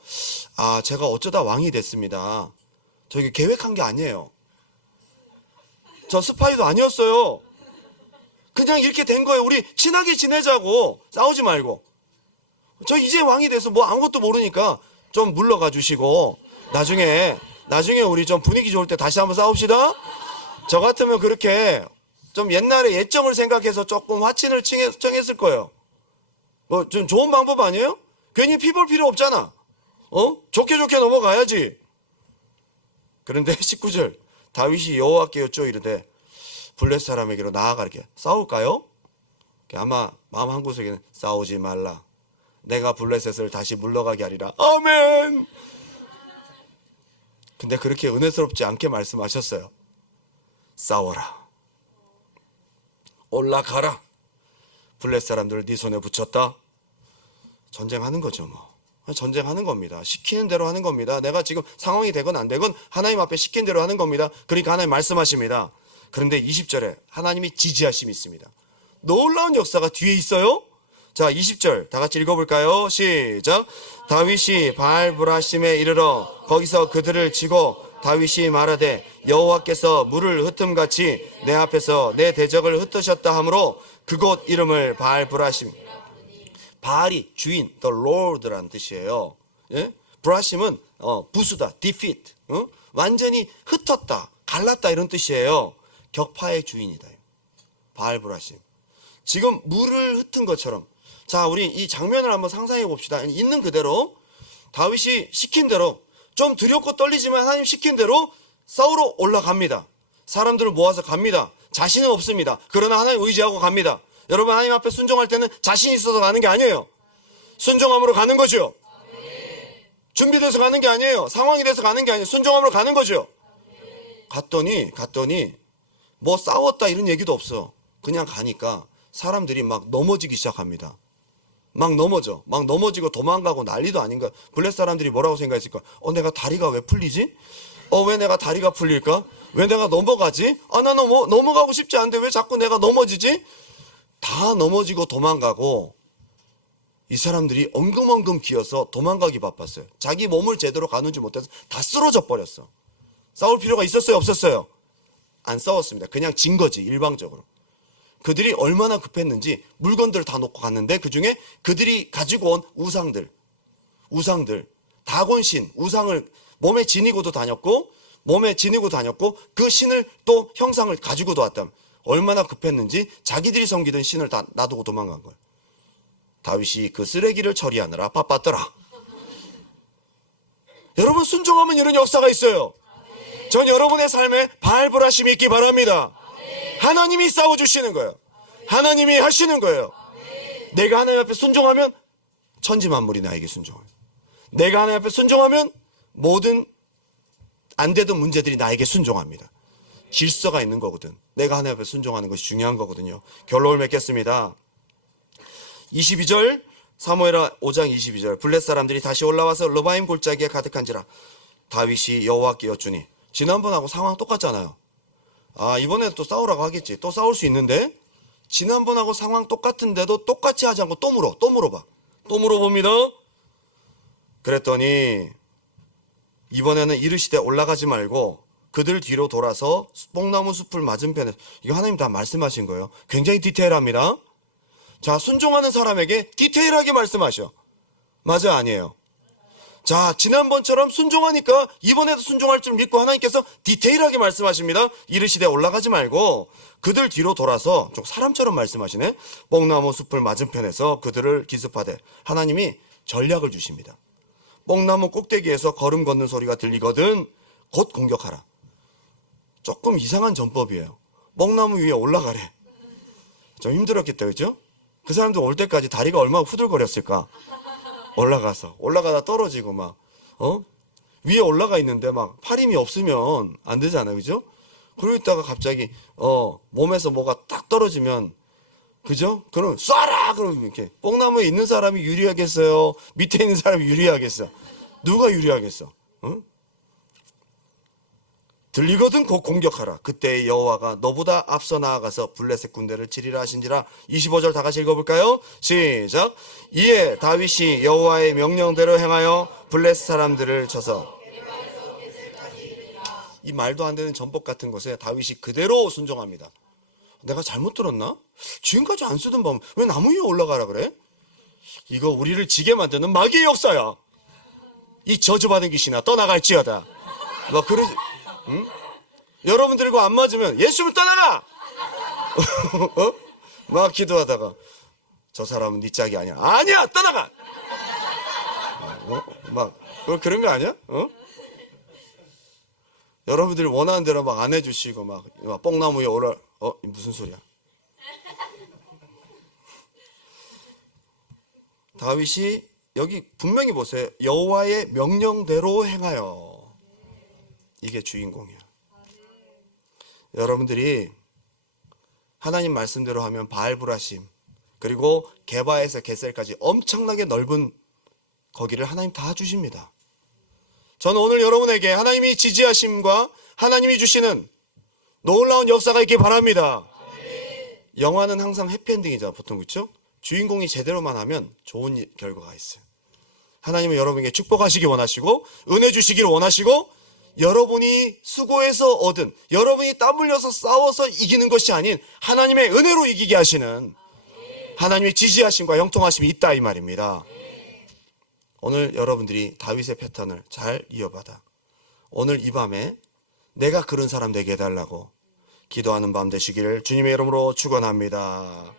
제가 어쩌다 왕이 됐습니다. 저 이게 계획한 게 아니에요. 저 스파이도 아니었어요. 그냥 이렇게 된 거예요. 우리 친하게 지내자고, 싸우지 말고. 저 이제 왕이 돼서 뭐 아무것도 모르니까 좀 물러가 주시고 나중에 우리 좀 분위기 좋을 때 다시 한번 싸웁시다. 저 같으면 그렇게 좀 옛날에 예정을 생각해서 조금 화친을 청했을 거예요. 뭐 좀 좋은 방법 아니에요? 괜히 피 볼 필요 없잖아. 좋게 넘어가야지. 그런데 19절, 다윗이 여호와께 여쭈어 이르되 블렛 사람에게로 나아가 이렇게 싸울까요? 아마 마음 한구석에는 싸우지 말라. 내가 블레셋을 다시 물러가게 하리라. 아멘. 근데 그렇게 은혜스럽지 않게 말씀하셨어요. 싸워라. 올라가라. 블렛 사람들을 네 손에 붙였다. 전쟁하는 거죠 뭐. 전쟁하는 겁니다. 시키는 대로 하는 겁니다. 내가 지금 상황이 되건 안 되건 하나님 앞에 시킨 대로 하는 겁니다. 그러니까 하나님 말씀하십니다. 그런데 20절에 하나님이 지지하심이 있습니다. 놀라운 역사가 뒤에 있어요. 자, 20절 다 같이 읽어볼까요? 시작. 다윗이 바알브라심에 이르러 거기서 그들을 치고 다윗이 말하되 여호와께서 물을 흩음같이 내 앞에서 내 대적을 흩으셨다 하므로 그곳 이름을 바알브라심. 바알이 주인, the Lord란 뜻이에요. 예? 브라심은 부수다, defeat, 완전히 흩었다, 갈랐다 이런 뜻이에요. 격파의 주인이다. 바알브라심. 지금 물을 흩은 것처럼. 자, 우리 이 장면을 한번 상상해 봅시다. 있는 그대로 다윗이 시킨 대로, 좀 두렵고 떨리지만 하나님 시킨 대로 싸우러 올라갑니다. 사람들을 모아서 갑니다. 자신은 없습니다. 그러나 하나님 의지하고 갑니다. 여러분, 하나님 앞에 순종할 때는 자신이 있어서 가는 게 아니에요. 순종함으로 가는 거죠. 준비돼서 가는 게 아니에요. 상황이 돼서 가는 게 아니에요. 순종함으로 가는 거죠. 갔더니 뭐 싸웠다 이런 얘기도 없어. 그냥 가니까 사람들이 막 넘어지기 시작합니다. 막 넘어지고 도망가고 난리도 아닌가. 블렛 사람들이 뭐라고 생각했을까? 내가 다리가 왜 풀리지? 왜 내가 다리가 풀릴까? 왜 내가 넘어가지? 나 넘어가고 싶지 않은데 왜 자꾸 내가 넘어지지? 다 넘어지고 도망가고, 이 사람들이 엉금엉금 기어서 도망가기 바빴어요. 자기 몸을 제대로 가누지 못해서 다 쓰러져 버렸어. 싸울 필요가 있었어요, 없었어요? 안 싸웠습니다. 그냥 진 거지, 일방적으로. 그들이 얼마나 급했는지 물건들을 다 놓고 갔는데 그 중에 그들이 가지고 온 우상들, 다곤신, 우상을 몸에 지니고도 다녔고 그 신을 또 형상을 가지고도 왔다. 얼마나 급했는지 자기들이 섬기던 신을 다 놔두고 도망간 거예요. 다윗이 그 쓰레기를 처리하느라 바빴더라. 여러분, 순종하면 이런 역사가 있어요. 전 여러분의 삶에 바알브라심이 있기 바랍니다. 하나님이 싸워주시는 거예요. 하나님이 하시는 거예요. 내가 하나님 앞에 순종하면 천지만물이 나에게 순종해요. 내가 하나님 앞에 순종하면 모든 안 되던 문제들이 나에게 순종합니다. 질서가 있는 거거든. 내가 하나님 앞에 순종하는 것이 중요한 거거든요. 결론을 맺겠습니다. 22절, 사무엘하 5장 22절. 블레셋 사람들이 다시 올라와서 르바임 골짜기에 가득한지라 다윗이 여호와께 여쭈니. 지난번하고 상황 똑같잖아요. 아, 이번에도 또 싸우라고 하겠지. 또 싸울 수 있는데 지난번하고 상황 똑같은데도 똑같이 하지 않고 또 물어봐. 또 물어봅니다. 그랬더니 이번에는 이르시되 올라가지 말고 그들 뒤로 돌아서 뽕나무 숲을 맞은편에. 이거 하나님 다 말씀하신 거예요. 굉장히 디테일합니다. 자, 순종하는 사람에게 디테일하게 말씀하셔. 맞아, 아니에요? 자, 지난번처럼 순종하니까 이번에도 순종할 줄 믿고 하나님께서 디테일하게 말씀하십니다. 이르시되 올라가지 말고 그들 뒤로 돌아서, 좀 사람처럼 말씀하시네. 뽕나무 숲을 맞은편에서 그들을 기습하되. 하나님이 전략을 주십니다. 뽕나무 꼭대기에서 걸음 걷는 소리가 들리거든 곧 공격하라. 조금 이상한 전법이에요. 뽕나무 위에 올라가래. 좀 힘들었겠다, 그죠? 그 사람들 올 때까지 다리가 얼마나 후들거렸을까. 올라가다 떨어지고 막 위에 올라가 있는데 막 팔 힘이 없으면 안 되잖아요, 그죠? 그러고 있다가 갑자기 몸에서 뭐가 딱 떨어지면, 그죠? 그럼 쏴라! 그럼 이렇게 뽕나무에 있는 사람이 유리하겠어요? 밑에 있는 사람이 유리하겠어? 누가 유리하겠어? 들리거든 곧 공격하라. 그때 여호와가 너보다 앞서 나아가서 블레셋 군대를 치리라 하신지라. 25절 다 같이 읽어볼까요? 시작. 이에 다윗이 여호와의 명령대로 행하여 블레셋 사람들을 쳐서. 이 말도 안 되는 전법 같은 것에 다윗이 그대로 순종합니다. 내가 잘못 들었나? 지금까지 안 쓰던 법 왜 나무 위에 올라가라 그래? 이거 우리를 지게 만드는 마귀의 역사야. 이 저주받은 귀신아 떠나갈지어다. 막 그러지. 응? 여러분들과 안 맞으면 예수를 떠나가! 막 기도하다가 저 사람은 네 짝이 아니야. 아니야! 떠나가! 막 그런 거 아니야? 여러분들이 원하는 대로 막 안 해주시고 막 뽕나무 위에 올라. 무슨 소리야? 다윗이 여기 분명히 보세요. 여호와의 명령대로 행하여. 이게 주인공이야. 여러분들이 하나님 말씀대로 하면 바알브라심 그리고 게바에서 게셀까지 엄청나게 넓은 거기를 하나님 다 주십니다. 저는 오늘 여러분에게 하나님이 지지하심과 하나님이 주시는 놀라운 역사가 있길 바랍니다. 영화는 항상 해피엔딩이잖아, 보통. 그렇죠? 주인공이 제대로만 하면 좋은 결과가 있어요. 하나님은 여러분에게 축복하시기 원하시고 은혜 주시기를 원하시고, 여러분이 수고해서 얻은, 여러분이 땀 흘려서 싸워서 이기는 것이 아닌 하나님의 은혜로 이기게 하시는 하나님의 지지하심과 형통하심이 있다, 이 말입니다. 오늘 여러분들이 다윗의 패턴을 잘 이어받아 오늘 이 밤에 내가 그런 사람 되게 해달라고 기도하는 밤 되시기를 주님의 이름으로 축원합니다.